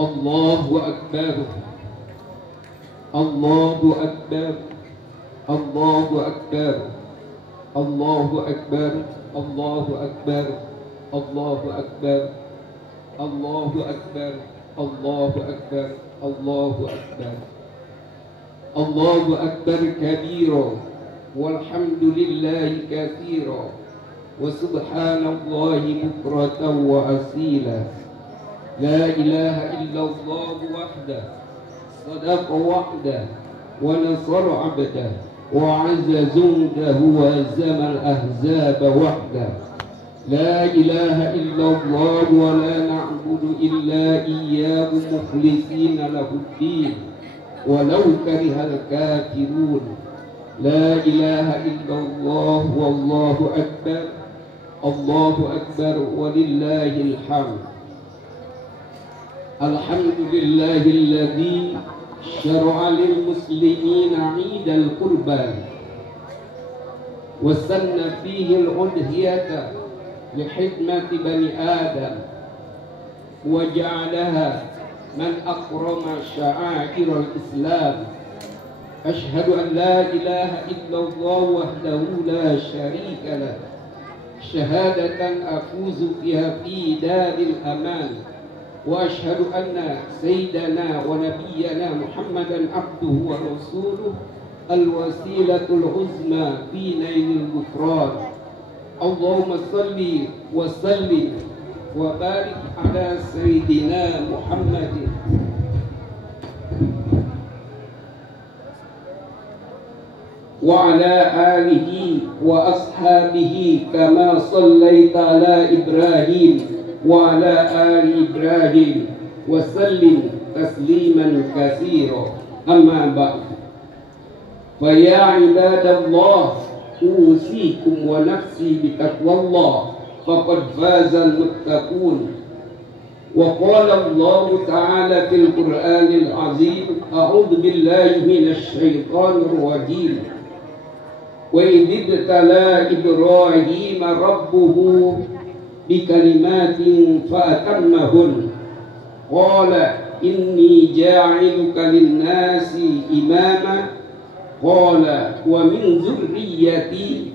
Allahu Akbar, Allahu Akbar, Allahu Akbar, Allahu Akbar, Allahu Akbar, Allahu Akbar, Allahu Akbar, Allahu Akbar, Allahu Akbar, Allahu Akbar kabira, walhamdulillahi katsira, wa subhanallahi bukratan wa asila. La ilaha illallah wahdah, sadaqa wahdah, wa nasara abdah, wa azza jundahu wa hazama al-ahzaba wahdah. La ilaha illallah wa la na'budu illa iyyahu mukhlisina lahu ad-din walau karihal kafirun. La ilaha illallah wallahu akbar, Allahu akbar walillahil hamd. Alhamdulillahilladzi syara'a lil muslimina 'idal qurban wa sanna fihi al-udhiyata li khidmati bani adam wa ja'alaha man akrama sya'airul islam. Ashhadu an la ilaha illallah wahdahu la syarika lah, syahadatan afuzu biha fi daril aman. Wa ashhadu anna sayyidana wa nabiyyana Muhammadan abduhu wa rasuluh al-wasilatul uzma fi nailil ghufran. Allahumma salli wa sallim wa barik ala sayyidina Muhammadin wa ala alihi wa ashabihi kama sallaita ala Ibrahim wa ala ali Ibrahim wa sallim tasliman katsira. Amma ba'd, fa ya ibadallah usikum wa nafsi bitaqwallah faqad fazal muttaqun. Wa qala Allah ta'ala fil Qur'anil azim, a'udzu billahi minasy syaithanir rajim. Wa idibtala Ibrahim rabbuhu bikalimatin fa'atammahun. Qala inni ja'iluka lin-nasi imama. Qala wa min dzurriyyati.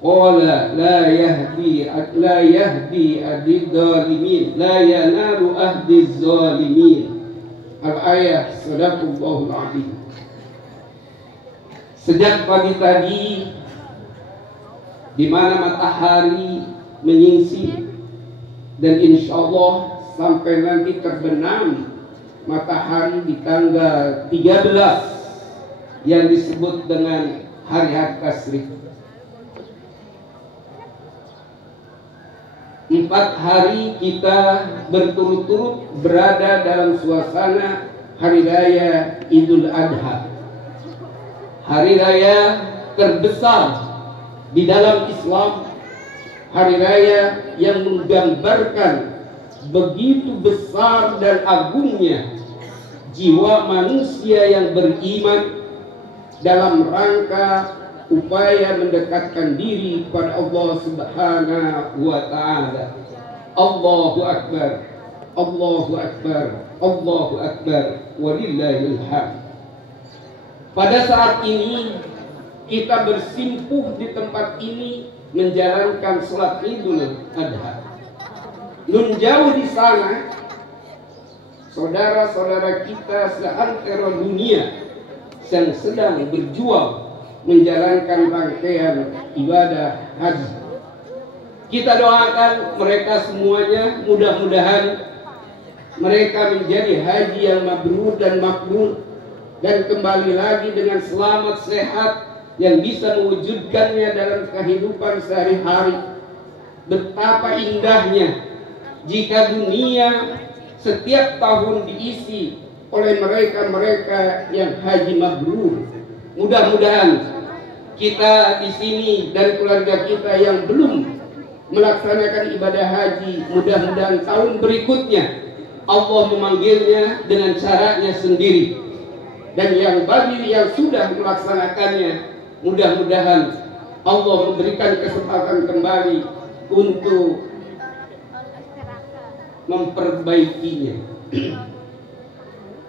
Qala la yahdi adh-dhalimin, la yanalu ahdi-zalimin. Al-ayah. Sadaqallahul azim. Sejak pagi tadi, di mana matahari menyingsing, dan insya Allah sampai nanti terbenam matahari di tanggal 13 yang disebut dengan hari At-Tasrik. 4 hari kita berturut-turut berada dalam suasana hari raya Idul Adha, hari raya terbesar di dalam Islam, hari raya yang menggambarkan begitu besar dan agungnya jiwa manusia yang beriman dalam rangka upaya mendekatkan diri kepada Allah Subhanahu wa ta'ala. Allahu Akbar, Allahu Akbar, Allahu Akbar, walillahil hamd. Pada saat ini kita bersimpuh di tempat ini menjalankan salat Idul Adha. Nun jauh di sana, saudara-saudara kita seantero dunia yang sedang berjuang menjalankan rangkaian ibadah haji. Kita doakan mereka semuanya, mudah-mudahan mereka menjadi haji yang mabrur dan makbul, dan kembali lagi dengan selamat sehat yang bisa mewujudkannya dalam kehidupan sehari-hari. Betapa indahnya jika dunia setiap tahun diisi oleh mereka-mereka yang haji mabrur. Mudah-mudahan kita di sini dan keluarga kita yang belum melaksanakan ibadah haji, mudah-mudahan tahun berikutnya Allah memanggilnya dengan caranya sendiri. Dan yang bagi yang sudah melaksanakannya, mudah-mudahan Allah memberikan kesempatan kembali untuk memperbaikinya.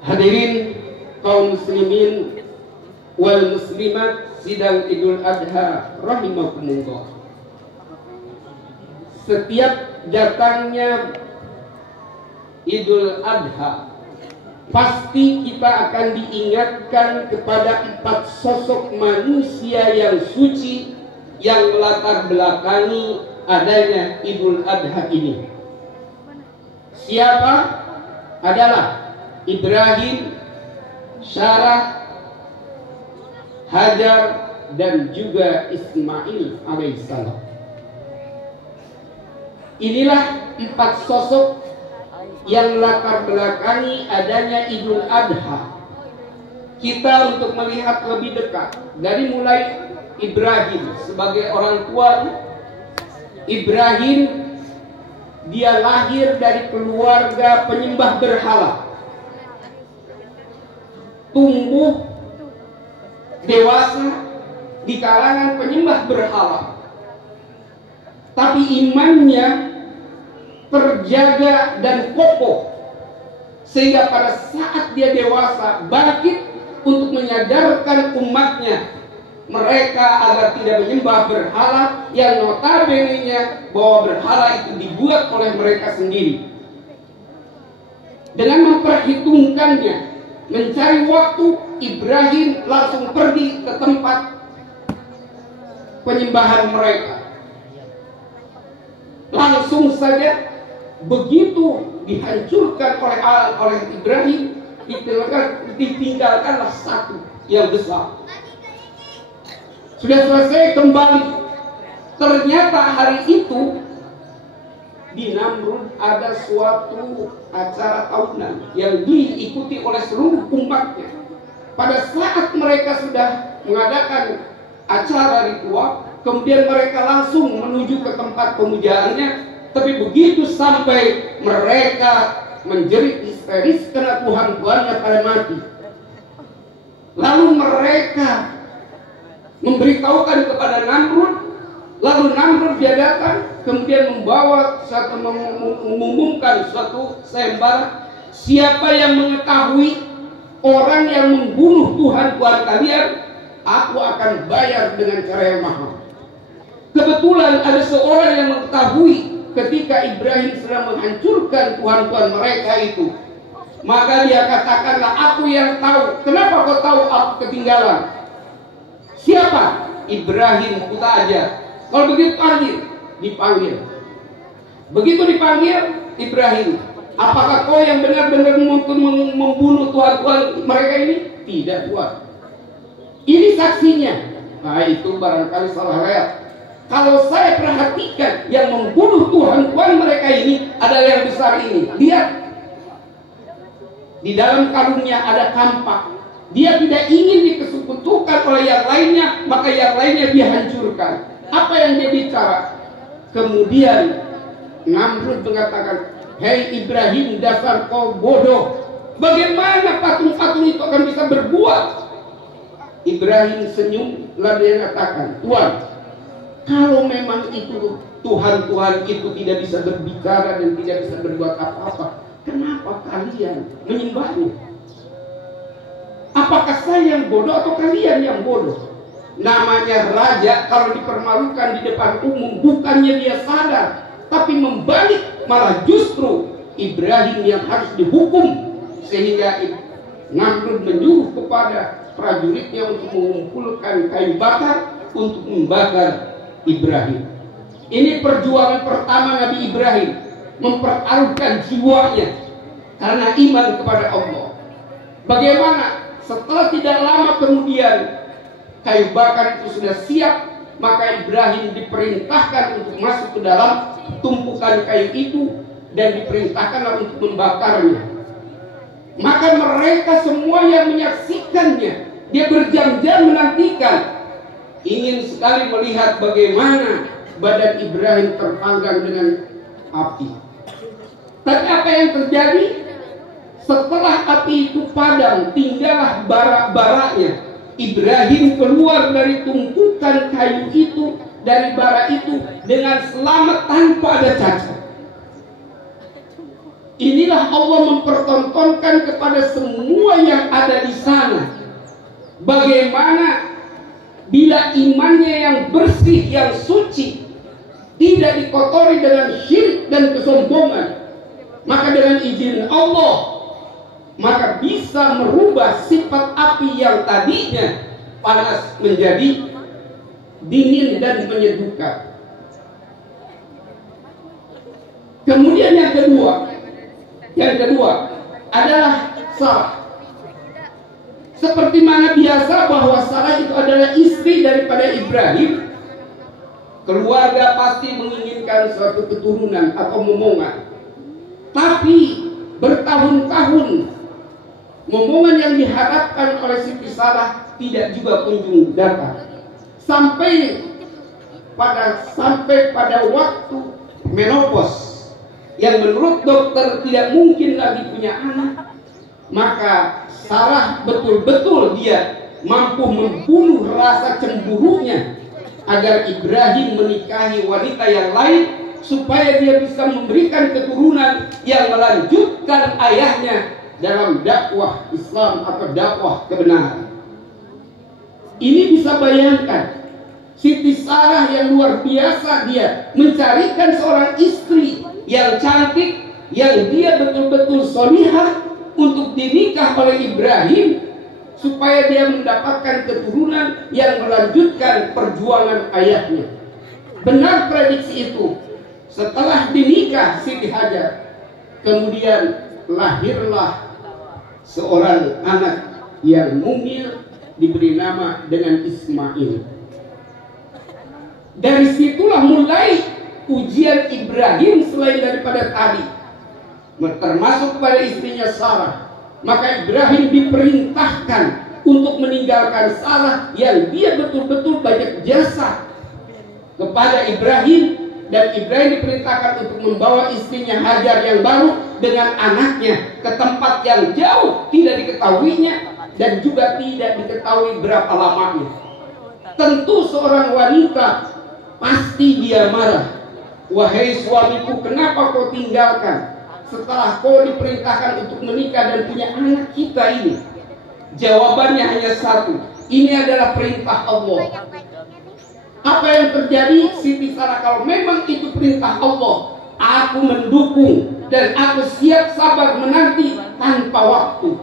Hadirin kaum muslimin wal muslimat sidang Idul Adha rahimakumullah. Setiap datangnya Idul Adha, pasti kita akan diingatkan kepada 4 sosok manusia yang suci yang melatar belakangi adanya Idul Adha ini. Siapa? Adalah Ibrahim, Sarah, Hajar, dan juga Ismail alaihissalam. Inilah 4 sosok yang latar belakangi adanya Idul Adha. Kita untuk melihat lebih dekat dari mulai Ibrahim sebagai orang tua. Ibrahim dia lahir dari keluarga penyembah berhala, tumbuh dewasa di kalangan penyembah berhala, tapi imannya terjaga dan kokoh sehingga pada saat dia dewasa bangkit untuk menyadarkan umatnya mereka agar tidak menyembah berhala yang notabene-nya bahwa berhala itu dibuat oleh mereka sendiri. Dengan memperhitungkannya, mencari waktu, Ibrahim langsung pergi ke tempat penyembahan mereka. Langsung saja begitu dihancurkan oleh Ibrahim, ditinggalkanlah satu yang besar. Sudah selesai kembali. Ternyata hari itu di Namrud ada suatu acara tahunan yang diikuti oleh seluruh umatnya. Pada saat mereka sudah mengadakan acara ritual, kemudian mereka langsung menuju ke tempat pemujaannya. Tapi begitu sampai mereka menjerit histeris karena Tuhan-Tuhannya pada mati. Lalu mereka memberitahukan kepada Namrud, lalu Namrud dia datang, kemudian mengumumkan suatu sayembara, siapa yang mengetahui orang yang membunuh Tuhan-Tuhan kalian, aku akan bayar dengan cara yang mahal. Kebetulan ada seorang yang mengetahui ketika Ibrahim sedang menghancurkan Tuhan-Tuhan mereka itu, maka dia katakanlah, aku yang tahu. Kenapa kau tahu aku ketinggalan? Siapa? Ibrahim, kita aja. Kalau begitu dipanggil. Begitu dipanggil, Ibrahim, apakah kau yang benar-benar membunuh Tuhan-Tuhan mereka ini? Tidak, Tuhan. Ini saksinya. Nah, itu barangkali salah lihat. Kalau saya perhatikan yang membunuh Tuhan-Tuhan mereka ini adalah yang besar ini. Lihat, di dalam kalungnya ada kampak. Dia tidak ingin dikesekutukan oleh yang lainnya, maka yang lainnya dia hancurkan. Apa yang dia bicara? Kemudian Namrud mengatakan, hei Ibrahim, dasar kau bodoh. Bagaimana patung-patung itu akan bisa berbuat? Ibrahim senyum, lalu dia katakan, Tuhan, kalau memang itu Tuhan-Tuhan itu tidak bisa berbicara dan tidak bisa berbuat apa-apa, kenapa kalian menyembahnya? Apakah saya yang bodoh atau kalian yang bodoh? Namanya raja kalau dipermalukan di depan umum, bukannya dia sadar, tapi membalik, malah justru Ibrahim yang harus dihukum. Sehingga Namrud menyuruh kepada prajuritnya untuk mengumpulkan kayu bakar untuk membakar Ibrahim. Ini perjuangan pertama Nabi Ibrahim, mempertaruhkan jiwanya karena iman kepada Allah. Bagaimana? Setelah tidak lama kemudian kayu bakar itu sudah siap, maka Ibrahim diperintahkan untuk masuk ke dalam tumpukan kayu itu dan diperintahkan untuk membakarnya. Maka mereka semua yang menyaksikannya, dia berjam-jam menantikan, ingin sekali melihat bagaimana badan Ibrahim terpanggang dengan api. Tapi apa yang terjadi? Setelah api itu padam, tinggallah bara-baranya. Ibrahim keluar dari tumpukan kayu itu, dari bara itu dengan selamat tanpa ada cacat. Inilah Allah mempertontonkan kepada semua yang ada di sana bagaimana bila imannya yang bersih, yang suci, tidak dikotori dengan syirik dan kesombongan, maka dengan izin Allah maka bisa merubah sifat api yang tadinya panas menjadi dingin dan menyeduhkan. Kemudian yang kedua adalah Sarah. Seperti mana biasa bahwa Sarah itu adalah istri daripada Ibrahim, keluarga pasti menginginkan suatu keturunan atau momongan. Tapi bertahun-tahun momongan yang diharapkan oleh Siti Sarah tidak juga kunjung datang. Sampai pada waktu menopause yang menurut dokter tidak mungkin lagi punya anak, maka Sarah betul-betul dia mampu membunuh rasa cemburunya agar Ibrahim menikahi wanita yang lain supaya dia bisa memberikan keturunan yang melanjutkan ayahnya dalam dakwah Islam atau dakwah kebenaran. Ini bisa bayangkan Siti Sarah yang luar biasa, dia mencarikan seorang istri yang cantik, yang dia betul-betul solihah untuk dinikah oleh Ibrahim supaya dia mendapatkan keturunan yang melanjutkan perjuangan ayahnya. Benar prediksi itu. Setelah dinikah Siti Hajar, kemudian lahirlah seorang anak yang mungil diberi nama dengan Ismail. Dari situlah mulai ujian Ibrahim selain daripada tadi, termasuk pada istrinya Sarah. Maka Ibrahim diperintahkan untuk meninggalkan Sarah yang dia betul-betul banyak jasa kepada Ibrahim, dan Ibrahim diperintahkan untuk membawa istrinya Hajar yang baru dengan anaknya ke tempat yang jauh tidak diketahuinya dan juga tidak diketahui berapa lamanya. Tentu seorang wanita pasti dia marah. Wahai suamiku, kenapa kau tinggalkan setelah kau diperintahkan untuk menikah dan punya anak kita ini? Jawabannya hanya satu, ini adalah perintah Allah. Apa yang terjadi Siti Sarah? Kalau memang itu perintah Allah, aku mendukung dan aku siap sabar menanti tanpa waktu.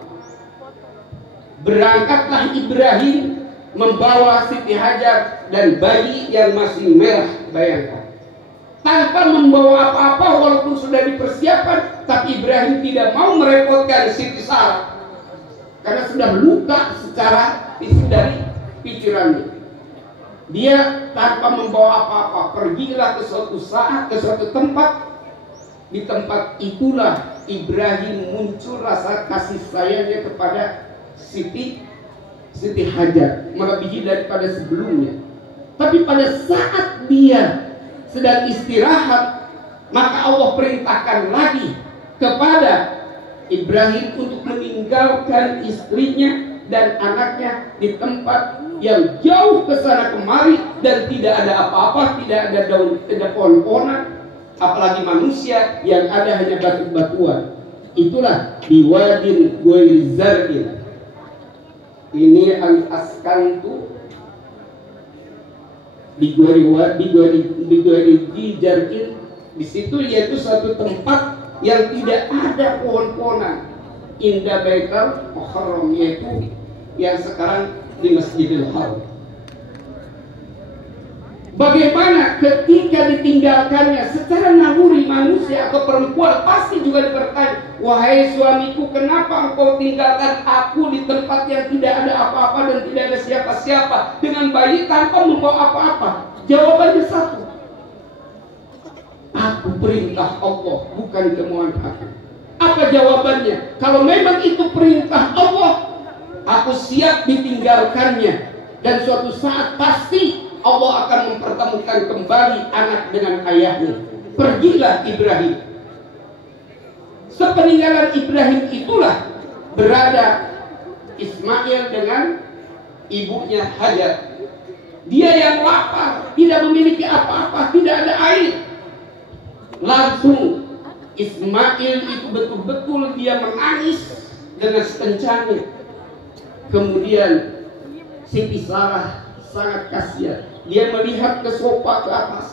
Berangkatlah Ibrahim membawa Siti Hajar dan bayi yang masih merah, bayangkan. Tanpa membawa apa-apa walaupun sudah dipersiapkan, tapi Ibrahim tidak mau merepotkan Siti Sarah karena sudah luka secara isi dari pikirannya. Dia tanpa membawa apa-apa pergilah ke suatu saat, ke suatu tempat. Di tempat itulah Ibrahim muncul rasa kasih sayangnya kepada Siti Hajar, melebihi daripada sebelumnya. Tapi pada saat dia sedang istirahat, maka Allah perintahkan lagi kepada Ibrahim untuk meninggalkan istrinya dan anaknya di tempat yang jauh ke sana kemari dan tidak ada apa-apa, tidak ada daun, tidak pohon-pohonan, apalagi manusia, yang ada hanya batu-batuan. Itulah di Wadin Ghairi Zar'in. Ini al-askantu di Ghairi Zar'in. Di situ yaitu satu tempat yang tidak ada pohon-pohonan. Indah Baitul Muharram, yaitu yang sekarang di Masjidil Haram. Bagaimana ketika ditinggalkannya secara naluri manusia atau perempuan pasti juga bertanya, wahai suamiku, kenapa engkau tinggalkan aku di tempat yang tidak ada apa-apa dan tidak ada siapa-siapa dengan bayi tanpa membawa apa-apa? Jawabannya satu, aku perintah Allah, bukan kemauan aku. Apa jawabannya? Kalau memang itu perintah Allah, aku siap ditinggalkannya, dan suatu saat pasti Allah akan mempertemukan kembali anak dengan ayahnya. Pergilah Ibrahim. Sepeninggalan Ibrahim itulah berada Ismail dengan ibunya Hajar. Dia yang lapar, tidak memiliki apa-apa, tidak ada air. Langsung Ismail itu betul-betul dia menangis dengan sekencangnya. Kemudian Siti Sarah sangat kasihan. Dia melihat ke sofa ke atas.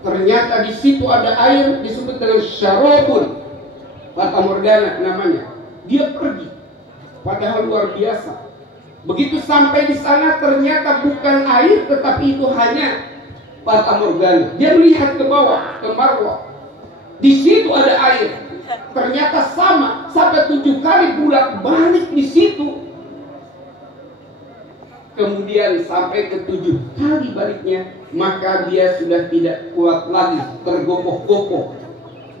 Ternyata di situ ada air disebut dengan syarabun. Fata Morgana namanya. Dia pergi. Padahal luar biasa. Begitu sampai di sana ternyata bukan air, tetapi itu hanya Fata Morgana. Dia melihat ke bawah, ke Marwah. Di situ ada air. Ternyata sama sampai 7 kali bolak-balik di situ. Kemudian sampai ke 7 kali baliknya, maka dia sudah tidak kuat lagi, tergopoh-gopoh.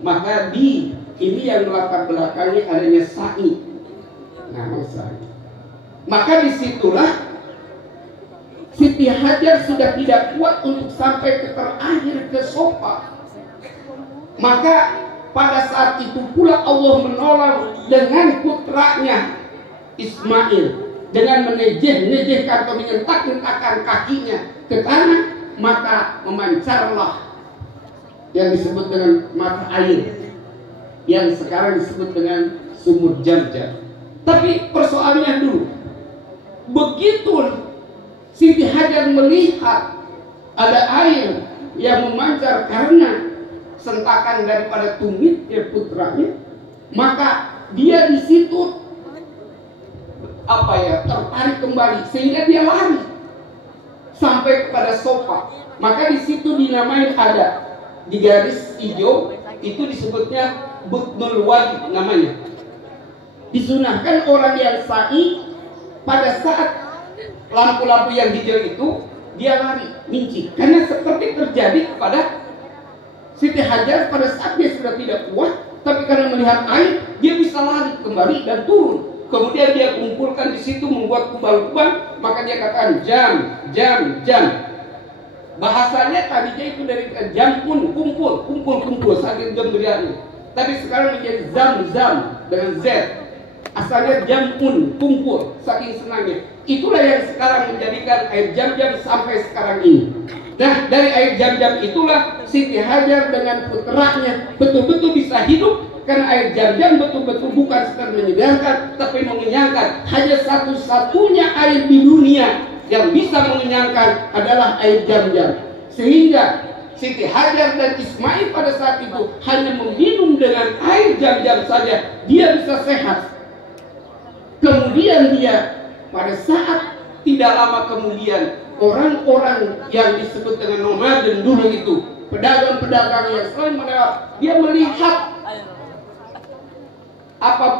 Maka ini yang melatar belakangnya adanya sa'i. Nah, sa'i. Maka disitulah Siti Hajar sudah tidak kuat untuk sampai ke terakhir ke sofa. Maka pada saat itu pula Allah menolong dengan putranya Ismail. Dengan menejeh-nejehkan atau menyentak-nyentakkan kakinya ke tanah, maka memancarlah yang disebut dengan mata air, yang sekarang disebut dengan sumur Jam-Jam. Tapi persoalannya dulu, begitu Siti Hajar melihat ada air yang memancar karena sentakan daripada tumitnya putranya, maka dia di situ tertarik kembali sehingga dia lari sampai kepada sofa. Maka di situ dinamain ada di garis hijau itu disebutnya Butnul Wadi namanya. Disunahkan orang yang sa'i pada saat lampu-lampu yang hijau itu dia lari minci, karena seperti terjadi kepada Siti Hajar pada saat dia sudah tidak kuat, tapi karena melihat air dia bisa lari kembali dan turun. Kemudian dia kumpulkan di situ, membuat kubal-kubal, maka dia katakan jam. Bahasanya tadinya itu dari jampun, kumpul saking gembiranya. Tapi sekarang menjadi zam dengan Z. Asalnya jampun, kumpul saking senangnya. Itulah yang sekarang menjadikan air Jam-Jam sampai sekarang ini. Nah, dari air Jam-Jam itulah Siti Hajar dengan putranya betul-betul bisa hidup. Karena air Jam-Jam betul-betul bukan sekadar menyegarkan, tapi mengenyangkan. Hanya satu-satunya air di dunia yang bisa mengenyangkan adalah air Jam-Jam. Sehingga Siti Hajar dan Ismail pada saat itu hanya meminum dengan air Jam-Jam saja, dia bisa sehat. Kemudian dia pada saat tidak lama kemudian, orang-orang yang disebut dengan nomaden dulu itu, pedagang-pedagang yang selalu melewat, dia melihat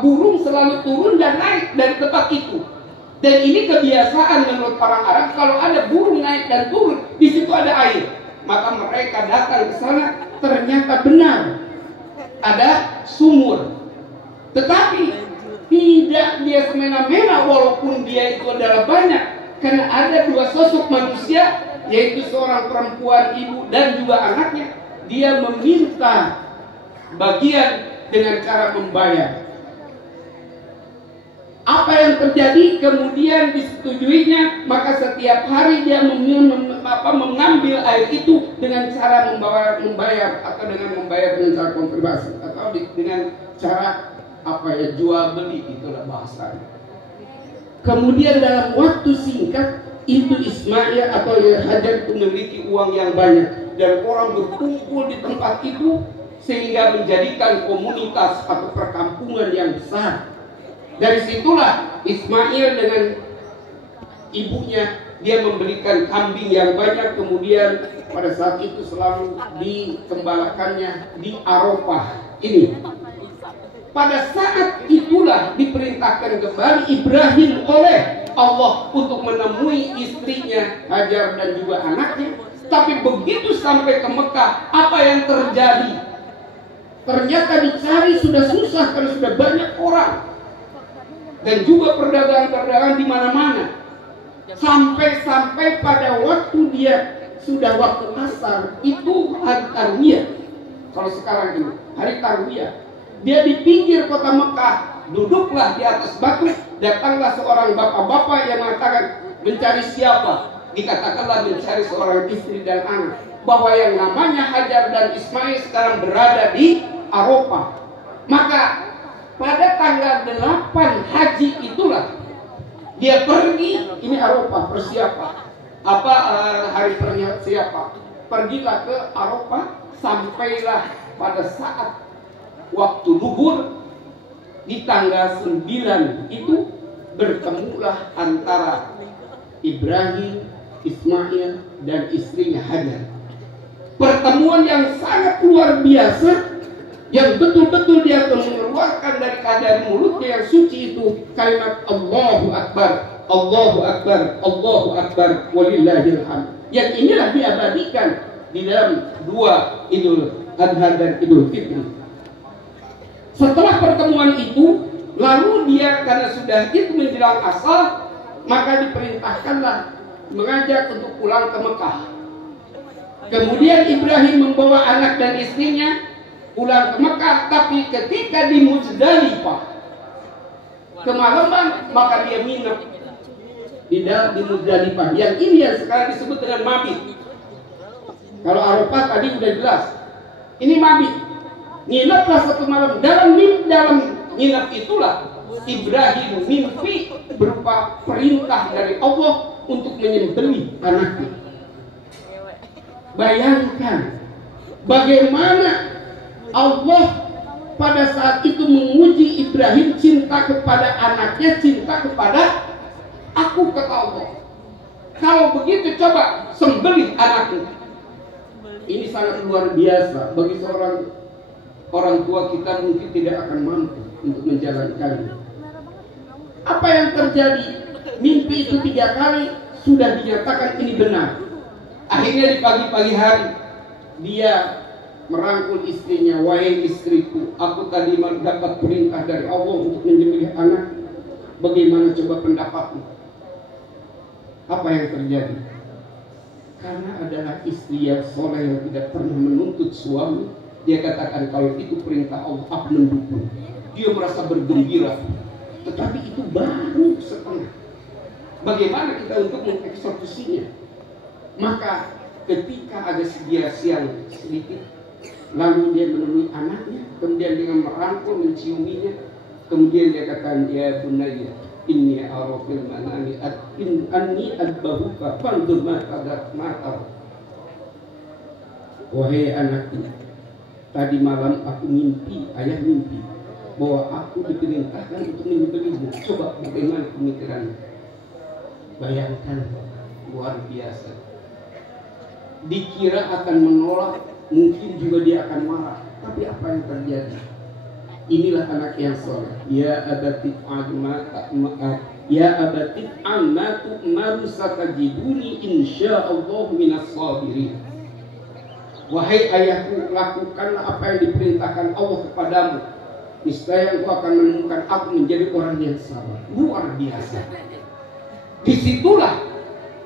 burung selalu turun dan naik dari tempat itu. Dan ini kebiasaan menurut orang Arab, kalau ada burung naik dan turun, di situ ada air. Maka mereka datang ke sana, ternyata benar ada sumur. Tetapi tidak dia semena-mena, walaupun dia itu adalah banyak, karena ada 2 sosok manusia, yaitu seorang perempuan, ibu dan juga anaknya. Dia meminta bagian dengan cara membayar. Apa yang terjadi kemudian disetujuinya, maka setiap hari dia mengambil air itu dengan cara membayar atau dengan membayar dengan cara konfirmasi atau dengan cara jual beli, itulah bahasanya. Kemudian dalam waktu singkat itu Ismail atau Hajar itu memiliki uang yang banyak dan orang berkumpul di tempat itu sehingga menjadikan komunitas atau perkampungan yang besar. Dari situlah Ismail dengan ibunya dia membelikan kambing yang banyak, kemudian pada saat itu selalu dikembalakannya di Arafah ini. Pada saat itulah diperintahkan kembali Ibrahim oleh Allah untuk menemui istrinya Hajar dan juga anaknya. Tapi begitu sampai ke Mekah, apa yang terjadi? Ternyata dicari sudah susah karena sudah banyak orang dan juga perdagangan-perdagangan di mana-mana. Sampai pada waktu dia sudah waktu asar, itu hari Tarwiyah. Kalau sekarang ini hari Tarwiyah, dia di pinggir kota Mekah, duduklah di atas batu, datanglah seorang bapak-bapak yang mengatakan, mencari siapa? Dikatakanlah mencari seorang istri dan anak. Bahwa yang namanya Hajar dan Ismail sekarang berada di Arafah. Maka pada tanggal 8 haji itulah dia pergi, ini Arafah persiapan. Hari persiapan. Pergilah ke Arafah, sampailah pada saat waktu zuhur di tanggal 9 itu bertemulah antara Ibrahim, Ismail dan istrinya Hajar. Pertemuan yang sangat luar biasa, yang betul-betul dia mengeluarkan dari mulutnya yang suci itu kalimat Allahu Akbar, Allahu Akbar, Allahu Akbar, walillahil hamd. Yang inilah diabadikan di dalam dua Idul Adha dan Idul Fitri. Setelah pertemuan itu, lalu dia karena sudah itu menjelang asar, maka diperintahkanlah mengajak untuk pulang ke Mekah. Kemudian Ibrahim membawa anak dan istrinya pulang ke Mekah, tapi ketika di Muzdalifah kemalaman, maka dia nginep di Muzdalifah. Yang ini yang sekarang disebut dengan mabit. Kalau Arafah tadi udah jelas, ini mabit. Ngineplah satu malam. Dalam nginep itulah Ibrahim mimpi berupa perintah dari Allah untuk menyembelih anaknya. Bayangkan bagaimana Allah pada saat itu menguji Ibrahim, cinta kepada anaknya, cinta kepada aku, kata Allah. Kalau begitu coba sembelih anakmu. Ini sangat luar biasa. Bagi seorang orang tua kita mungkin tidak akan mampu untuk menjalankannya. Apa yang terjadi? Mimpi itu 3 kali sudah dinyatakan ini benar. Akhirnya di pagi-pagi hari dia merangkul istrinya, wahai istriku, aku tadi mendapat perintah dari Allah untuk menyembelih anak. Bagaimana coba pendapatmu? Apa yang terjadi? Karena adalah istri yang soleh yang tidak pernah menuntut suami, dia katakan kalau itu perintah Allah, aku mendukung. Dia merasa bergembira. Tetapi itu baru setengah. Bagaimana kita untuk mengeksekusinya? Maka ketika ada siang sedikit, lalu dia menemui anaknya, kemudian dengan merangkul, menciuminya, kemudian dia katakan, ya bunayya, inni arafil manami anni adbahuka fandur mata. Wahai anakku, tadi malam aku mimpi, ayah mimpi bahwa aku diperintahkan untuk menyembelihmu. Coba bagaimana pemikiranmu? Bayangkan, luar biasa. Dikira akan menolak, mungkin juga dia akan marah. Tapi apa yang terjadi? Inilah anak yang soleh. Ya abati amatu marusatajibuni insyaallah minas sabirin. Wahai ayahku, lakukanlah apa yang diperintahkan Allah kepadamu. Niscaya engkau akan menemukan aku menjadi orang yang sabar. Luar biasa. Disitulah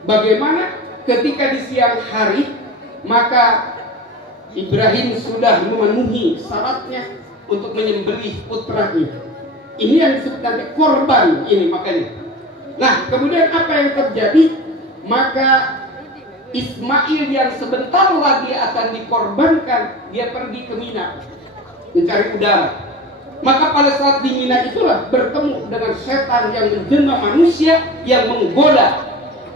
bagaimana ketika di siang hari, maka Ibrahim sudah memenuhi syaratnya untuk menyembelih putranya. Ini yang disebut nanti korban ini makanya. Nah, kemudian apa yang terjadi? Maka Ismail yang sebentar lagi akan dikorbankan, dia pergi ke Mina mencari udara. Maka pada saat di Mina itulah bertemu dengan setan yang menjelma manusia yang menggoda.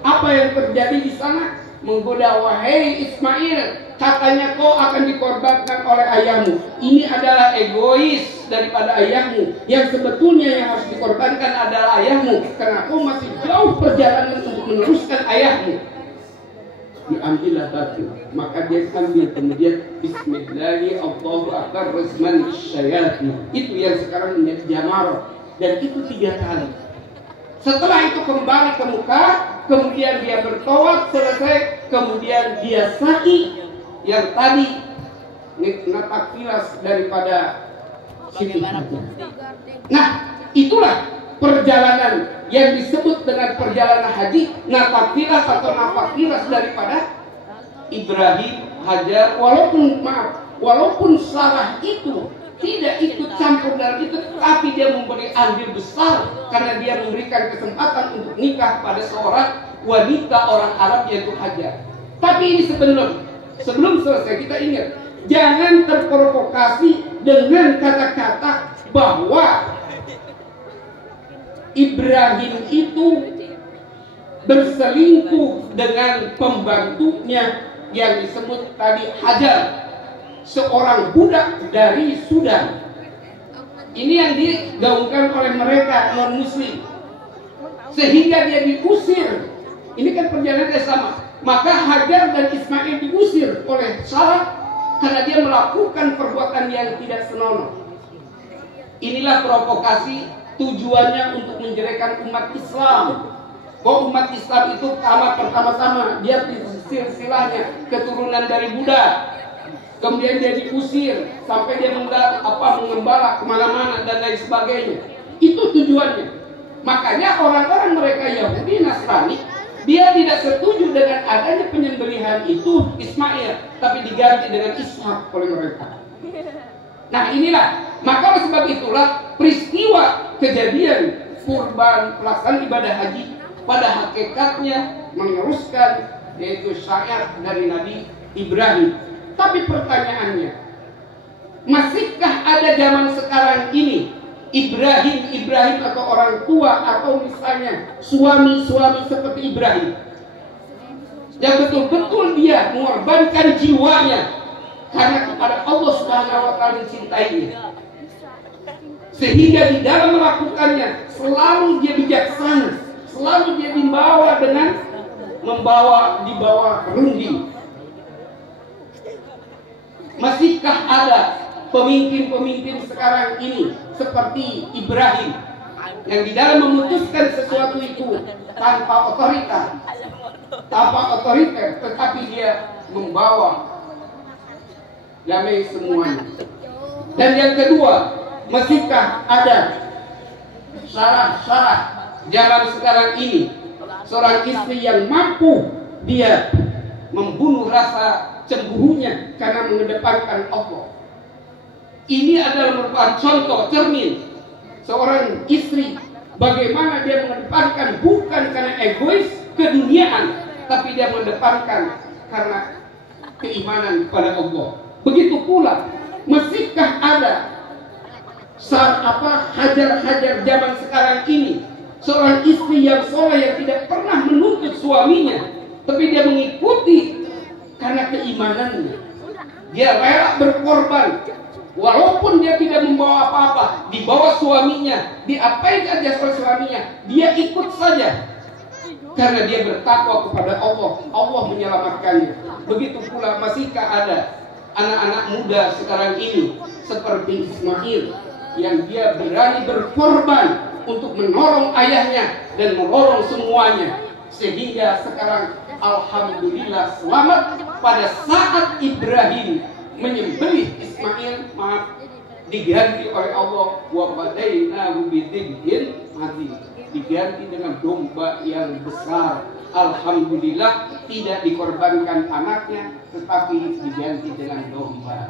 Apa yang terjadi di sana? Menggoda, wahai Ismail, katanya kau akan dikorbankan oleh ayahmu. Ini adalah egois daripada ayahmu. Yang sebetulnya yang harus dikorbankan adalah ayahmu, karena kau masih jauh perjalanan untuk meneruskan ayahmu. Diambillah batu, maka dia ambil, kemudian Bismillahirrahmanirrahim, Allahu Akbar, Razman Bisyayati. Itu yang sekarang menjadi jamar, dan itu 3 kali. Setelah itu kembali ke Mekah, kemudian dia bertawaf selesai, kemudian dia sa'i yang tadi natak filas daripada Siti Hajar. Nah, itulah perjalanan yang disebut dengan perjalanan haji, napak tilas atau napak tilas daripada Ibrahim, Hajar. Walaupun Sarah itu tidak ikut campur dalam itu, tapi dia memberi andil besar karena dia memberikan kesempatan untuk nikah pada seorang wanita orang Arab yaitu Hajar. Tapi ini sebelum selesai kita ingat, jangan terprovokasi dengan kata-kata bahwa Ibrahim itu berselingkuh dengan pembantunya yang disebut tadi Hajar, seorang budak dari Sudan. Ini yang digaungkan oleh mereka non-muslim, sehingga dia diusir. Ini kan perjalanan sama. Maka Hajar dan Ismail diusir oleh Sarah karena dia melakukan perbuatan yang tidak senonoh. Inilah provokasi, tujuannya untuk menjelekkan umat Islam. Bahwa umat Islam itu pertama-tama dia silsilahnya keturunan dari Buddha. Kemudian dia diusir sampai dia mengembala kemana-mana dan lain sebagainya. Itu tujuannya. Makanya orang-orang mereka Yahudi Nasrani, dia tidak setuju dengan adanya penyembelihan itu Ismail, tapi diganti dengan Ishak oleh mereka. Nah inilah, maka oleh sebab itulah peristiwa kejadian kurban pelaksanaan ibadah haji pada hakikatnya meneruskan yaitu syariat dari Nabi Ibrahim. Tapi pertanyaannya, masihkah ada zaman sekarang ini Ibrahim atau orang tua atau misalnya suami-suami seperti Ibrahim yang betul-betul dia mengorbankan jiwanya karena kepada Allah Subhanahu wa taala dicintainya, sehingga di dalam melakukannya selalu dia bijaksana, selalu dia dibawa dengan di bawah runding. Masihkah ada pemimpin-pemimpin sekarang ini seperti Ibrahim yang di dalam memutuskan sesuatu itu tanpa otoriter, tetapi dia membawa damai semuanya. Dan yang kedua, masihkah ada Sarah zaman sekarang ini seorang istri yang mampu dia membunuh rasa cemburunya karena mengedepankan Allah. Ini adalah merupakan contoh cermin seorang istri bagaimana dia mengedepankan bukan karena egois keduniaan, tapi dia mengedepankan karena keimanan kepada Allah. Begitu pula, masihkah ada hajar zaman sekarang ini seorang istri yang soleh yang tidak pernah menuntut suaminya, tapi dia mengikuti karena keimanannya. Dia rela berkorban walaupun dia tidak membawa apa-apa, dibawa suaminya, diapain aja oleh suaminya, dia ikut saja karena dia bertakwa kepada Allah. Allah menyelamatkannya. Begitu pula masihkah ada anak-anak muda sekarang ini seperti Ismail yang dia berani berkorban untuk menolong ayahnya dan menolong semuanya, sehingga sekarang alhamdulillah selamat pada saat Ibrahim menyembelih Ismail, diganti oleh Allah wa fadainahu bidzibhin adzim, diganti dengan domba yang besar. Alhamdulillah tidak dikorbankan anaknya, tetapi diganti dengan domba.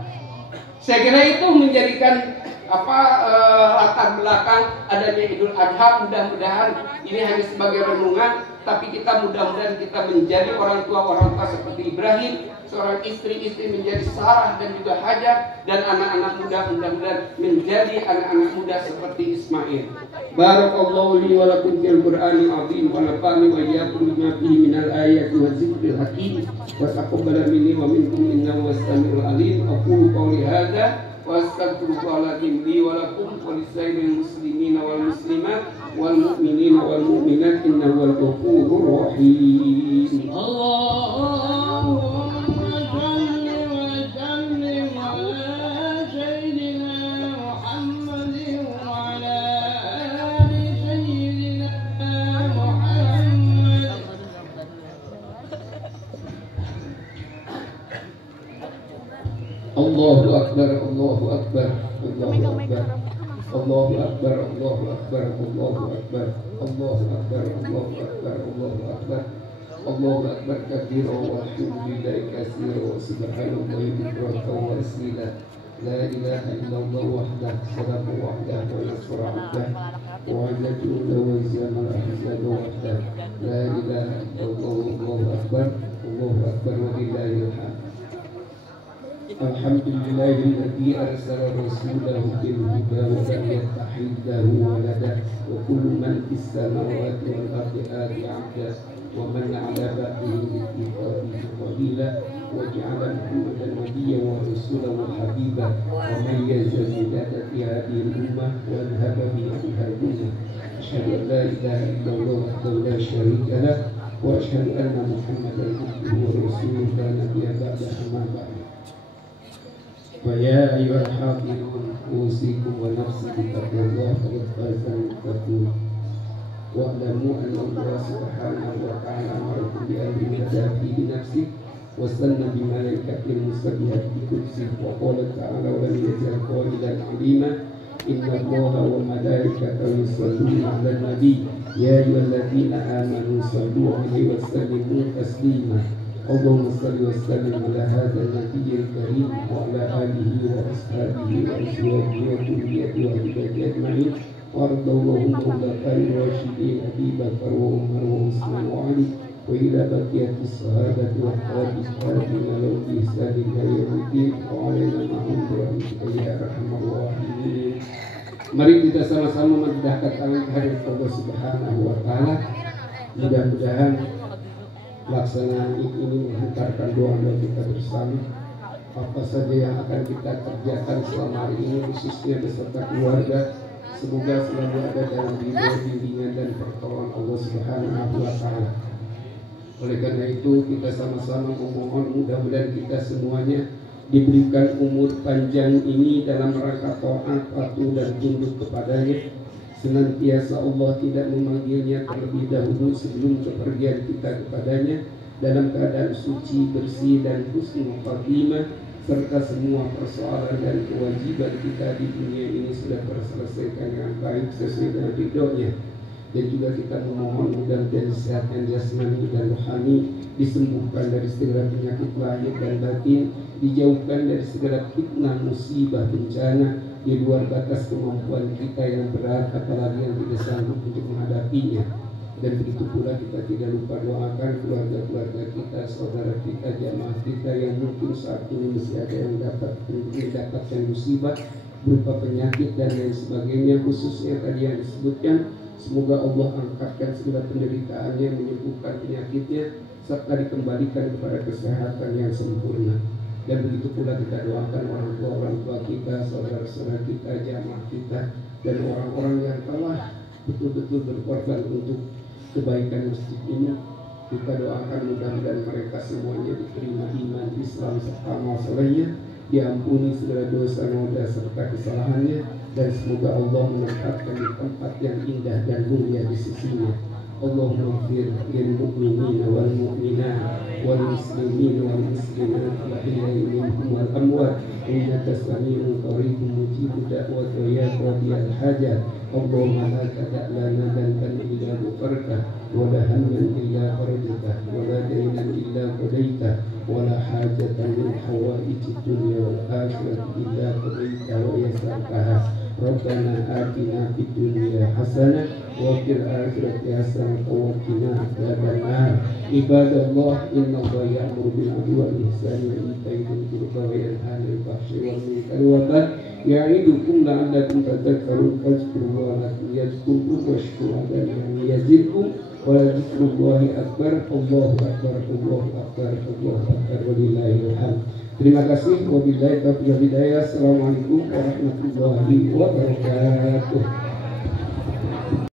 Saya kira itu menjadikan latar belakang adanya Idul Adha. Mudah-mudahan ini hanya sebagai renungan, tapi kita mudah-mudahan kita menjadi orang tua seperti Ibrahim, seorang istri menjadi Sarah dan juga Hajar, dan anak-anak muda mudah-mudahan menjadi anak-anak muda seperti Ismail. Barakallahu li wa lakum fil Qur'anil azim wa nafa'ani wa iyyakum bima fihi minal ayati wa dzikril hakim wa taqabbala minni wa minkum innahu was-sami'ul alim. Aqulu qawli hadza wa astaghfirullahaladzim li wa lakum wa lisairil muslimina wal muslimat wal mu'minina wal mu'minat innahu wal ghafurur rahim. Allahu Akbar, Allahu Akbar, Allahu Akbar, Allahu Akbar, Allahu Akbar, Allahu Akbar, Allahu Akbar, Allahu Akbar, Allahu Akbar, Allahu Akbar katsiran walhamdulillahi katsiran wa subhanallahi bukratan wa asila. La ilaha illallah wahdahu sadaqa wahdahu wa nasara abdahu wa ajalla wa zama al-ahzab wahdahu. La ilaha illallah, Allahu Akbar, Allahu Akbar wa billahil hamd. Alhamdulillahilladzi arsala rasulahu bil huda wa lam yattakhidhu walada wa kullu man fis samawati wal ardi ati'abda wa man 'ala ba'dihi bi qabila wa ja'ala Muhammadan nabiyyan wa rasulan wa habiba wa man yazal fi hadhihi ummah wa dhahaba bi hadhihi asyhadu an la ilaha illallah wahdahu la syarika lah wa asyhadu anna Muhammadan abduhu wa rasuluhu la nabiyya ba'dahu amma ba'd. فيا أيها الحاضرون أوصيكم ونفسي بتقوى الله فقد فاز المتقون واعلموا أن الله سبحانه وتعالى أمركم بأمر بدأ فيه بنفسه وسن بملائكته المسبحة بقدسه وقال تعالى ولم يزل قائلا عليما إن الله وملائكته يصلون على النبي يا أيها الذين آمنوا صلوا عليه وسلموا تسليما اللهم صل وسلم على هذا النبي الكريم وعلى آله وأصحابه وأزواجه وذريته وعباده أجمعين وارض اللهم عن الخلفاء الراشدين أبي بكر وعمر وعثمان وعلي وإلى بقية الصحابة والتابعين لهم بإحسان إلى يوم الدين وعلينا معهم برحمتك يا أرحم الراحمين. Mari kita sama-sama mendekatkan tangan kehadirat Allah Subhanahu wa taala. Mudah-mudahan pelaksanaan ini menghantarkan doa kita bersama. Apa saja yang akan kita kerjakan selama hari ini khususnya beserta keluarga, semoga selalu ada dalam bimbingan dan pertolongan Allah Subhanahu wa taala. Oleh karena itu kita sama-sama memohon mudah-mudahan kita semuanya diberikan umur panjang ini dalam rangka taat, patuh dan tunduk kepadanya. Senantiasa Allah tidak memanggilnya terlebih dahulu sebelum kepergian kita kepadanya dalam keadaan suci, bersih dan husnul khatimah, serta semua persoalan dan kewajiban kita di dunia ini sudah terselesaikan dengan baik sesuai dengan ridhonya. Dan juga kita memohon mudah-mudahan kesehatan jasmani dan rohani disembuhkan dari segala penyakit lahir dan batin, dijauhkan dari segala fitnah, musibah, bencana di luar batas kemampuan kita yang berat, apalagi yang tidak sanggup untuk menghadapinya. Dan begitu pula kita tidak lupa doakan keluarga-keluarga kita, saudara kita, jamaah kita yang mungkin saat ini masih ada yang mendapatkan musibah berupa penyakit dan lain sebagainya, khususnya tadi yang disebutkan. Semoga Allah angkatkan segala penderitaannya, menyembuhkan penyakitnya, serta dikembalikan kepada kesehatan yang sempurna. Dan begitu pula kita doakan orang tua kita, saudara-saudara kita, jamaah kita, dan orang-orang yang telah betul-betul berkorban untuk kebaikan masjid ini. Kita doakan mudah-mudahan mereka semuanya diterima iman Islam serta amal solehnya, diampuni segala dosa noda serta kesalahannya, dan semoga Allah menempatkan di tempat yang indah dan mulia di sisinya. Allahumma ighfir lil mu'minina wal mu'minat wal muslimina wal muslimat wal ahya'i minhum wal amwat innaka sami'un qaribun mujibud da'wat wa ya qadiyal hajat. Allahumma la tada' lana dhanban illa ghafartah wa la hamman illa farajtah wa la daynan illa qadaitah wa la hajatan min hawaijid dunya wal akhirati illa qadaitah wa yassartaha. Rabbana atina fid dunya hasanah wa fil akhirati hasanah wa qina adzabannar. Ibadallah, innallaha ya'muru bil 'adli wal ihsani wa ita'i dzil qurba wa yanha 'anil fahsya'i wal munkari wal baghi ya'idukum la'allakum tadhakkarun. Fadhkurullaha lakum yadhkurkum washkuru 'alaihi yazidkum wa la dzikrullahi akbar. Allahu akbar, Allahu akbar, Allahu akbar, walillahil hamd. Terima kasih. Wabillahi taufiq wal hidayah. Assalamualaikum warahmatullahi wabarakatuh.